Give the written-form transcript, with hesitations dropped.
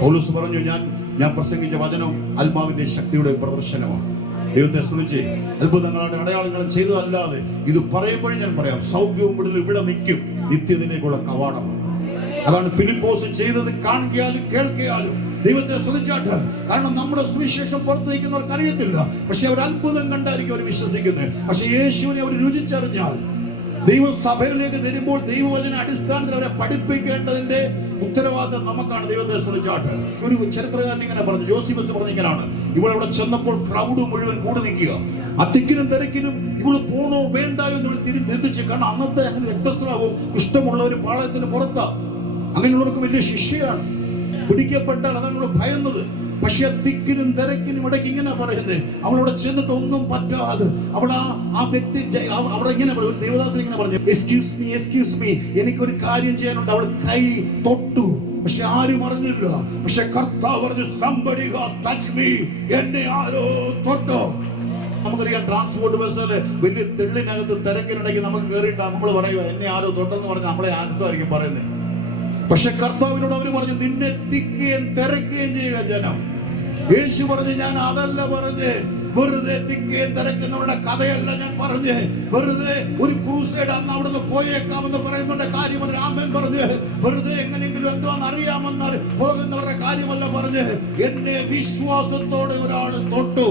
പൗലോസ് പറഞ്ഞു, ഞാൻ പ്രസംഗിച്ച വചനം ആത്മാവിന്റെ ശക്തിയുടെ പ്രദർശനമാണ്. ദൈവത്തെ സ്തുതിച്ച് അത്ഭുതങ്ങളുടെ അടയാളങ്ങളും ചെയ്തതല്ലാതെ ഇത് പറയുമ്പോഴും ഞാൻ പറയാം, സൗഖ്യവും വിടുതലും ഇവിടെ നിൽക്കും, നിത്യത്തിലേക്കുള്ള കവാടമാണ്. അതാണ് ഫിലിപ്പോസ് ചെയ്തത്. കാണുകയാലും കേൾക്കിയാലും ദൈവത്തെ സ്തുതിച്ചാട്ട്. കാരണം നമ്മുടെ സുവിശേഷം പുറത്ത് നിൽക്കുന്നവർക്ക് അറിയത്തില്ല, പക്ഷെ അവർ അത്ഭുതം കണ്ടായിരിക്കും അവർ വിശ്വസിക്കുന്നത്. പക്ഷെ യേശുവിനെ അവർ രുചിച്ചറിഞ്ഞാൽ, ദൈവം സഭയിലേക്ക് തരുമ്പോൾ ദൈവവചന അടിസ്ഥാനത്തിൽ അവരെ പഠിപ്പിക്കേണ്ടതിന്റെ ഉത്തരവാദിത്തം നമുക്കാണ്. ദൈവത്തെ സ്തുതിച്ചാട്ട്. ഒരു ചരിത്രകാരൻ ഇങ്ങനെ പറഞ്ഞു, ജോസിഫസ് പറഞ്ഞിങ്ങനാണ്, ഇവളവിടെ ചെന്നപ്പോൾ ക്രൗഡ് മുഴുവൻ കൂടി നിൽക്കുക. ആ തിക്കിനും തിരക്കിനും ഇവള് പോണോ വേണ്ടായോ എന്ന് തിരിച്ച്. കാരണം അന്നത്തെ അങ്ങനെ രക്തസ്രാവവും കുഷ്ഠമുള്ള ഒരു പാളയത്തിന് പുറത്താ. അങ്ങനെയുള്ളവർക്ക് വലിയ ശിക്ഷയാണ്. പിടിക്കപ്പെട്ടാൽ അതാണ് ഭയന്നത്. പക്ഷെ തിക്കിനും തിരക്കിനും ഇടയ്ക്ക് ഇങ്ങനെ പറയുന്നത്, അവളോട് ചെന്നിട്ട് ഒന്നും പറ്റാതെ അവൾ ആ വ്യക്തി അവിടെ ഇങ്ങനെ പറയും, ഒരു ദേവദാസൻ ഇങ്ങനെ പറഞ്ഞു, എക്സ്ക്യൂസ് മീ എനിക്കൊരു കാര്യം ചെയ്യാനുണ്ട്. അവൾ കൈ തൊട്ടു, പക്ഷെ ആരും അറിഞ്ഞില്ല. പക്ഷെ കർത്താവ് പറഞ്ഞു, somebody has touched me, എന്നെ ആരോ തൊട്ടോ. നമുക്കറിയാം, ട്രാൻസ്പോർട്ട് ബസ്സിൽ വലിയ തെള്ളിനകത്ത് തിരക്കിനിടയ്ക്ക് നമുക്ക് കയറിയിട്ട് നമ്മൾ പറയുക, എന്നെ ആരോ തൊട്ടെന്ന് പറഞ്ഞ് നമ്മളെ ആർക്കും പറയുന്നത്. പക്ഷെ കർത്താവിനോട് അവർ പറഞ്ഞു, നിന്നെ തിക്കുകയും തിരക്കുകയും ചെയ്യുക ജനം. യേശു പറഞ്ഞു, ഞാൻ അതല്ല പറഞ്ഞ്, വെറുതെ തിക്കുകയും തിരക്കുന്നവരുടെ കഥയല്ല ഞാൻ പറഞ്ഞ്, വെറുതെ ഒരു ക്രൂസൈഡ് അന്ന് അവിടുന്ന് പോയേക്കാമെന്ന് പറയുന്നവരുടെ കാര്യമല്ല ആമേൻ പറഞ്ഞ്, വെറുതെ എങ്ങനെയെങ്കിലും എന്താണെന്ന് അറിയാമെന്ന് പോകുന്നവരുടെ കാര്യമല്ല പറഞ്ഞ്, എന്നെ വിശ്വാസത്തോടെ ഒരാൾ തൊട്ടു.